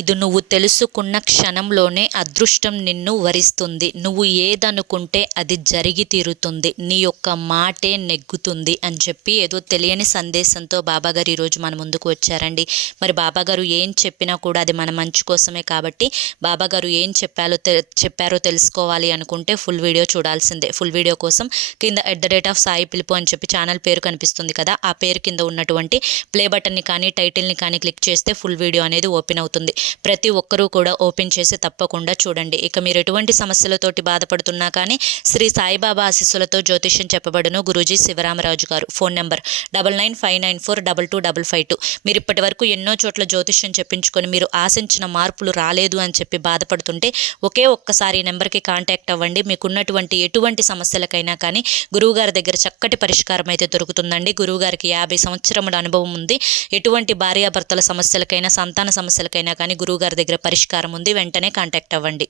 ఇది నువ్వు తెలుసుకున్న క్షణంలోనే అదృష్టం నిన్ను వరిస్తుంది. నువ్వు ఏదనుకుంటే అది జరిగి తీరుతుంది. నీ యొక్క మాటే నెగ్గుతుంది అని చెప్పి ఏదో తెలియని సందేశంతో బాబాగారు ఈరోజు మన ముందుకు వచ్చారండి. మరి బాబాగారు ఏం చెప్పినా కూడా అది మన మంచి కోసమే కాబట్టి బాబాగారు ఏం చెప్పారో తెలుసుకోవాలి అనుకుంటే ఫుల్ వీడియో చూడాల్సిందే. ఫుల్ వీడియో కోసం కింద @సాయి పిలుపు అని చెప్పి ఛానల్ పేరు కనిపిస్తుంది కదా, ఆ పేరు కింద ఉన్నటువంటి ప్లే బటన్ని కానీ టైటిల్ని కానీ క్లిక్ చేస్తే ఫుల్ వీడియో అనేది ఓపెన్ అవుతుంది. ప్రతి ఒక్కరూ కూడా ఓపెన్ చేసి తప్పకుండా చూడండి. ఇక మీరు ఎటువంటి సమస్యలతోటి బాధపడుతున్నా కానీ శ్రీ సాయిబాబా ఆశీస్సులతో జ్యోతిష్యం చెప్పబడును. గురూజీ శివరామరాజు గారు. Phone number 9959422552. మీరు ఇప్పటి వరకు ఎన్నో చోట్ల జ్యోతిష్యం చెప్పించుకొని మీరు ఆశించిన మార్పులు రాలేదు అని చెప్పి బాధపడుతుంటే ఒకే ఒక్కసారి ఈ నెంబర్కి కాంటాక్ట్ అవ్వండి. మీకున్నటువంటి ఎటువంటి సమస్యలకైనా కానీ గురువుగారి దగ్గర చక్కటి పరిష్కారం అయితే దొరుకుతుందండి. గురువుగారికి 50 సంవత్సరముల అనుభవం ఉంది. ఎటువంటి భార్యాభర్తల సమస్యలకైనా సంతాన సమస్యలకైనా కానీ గురువుగారి దగ్గర పరిష్కారం ఉంది. వెంటనే కాంటాక్ట్ అవ్వండి.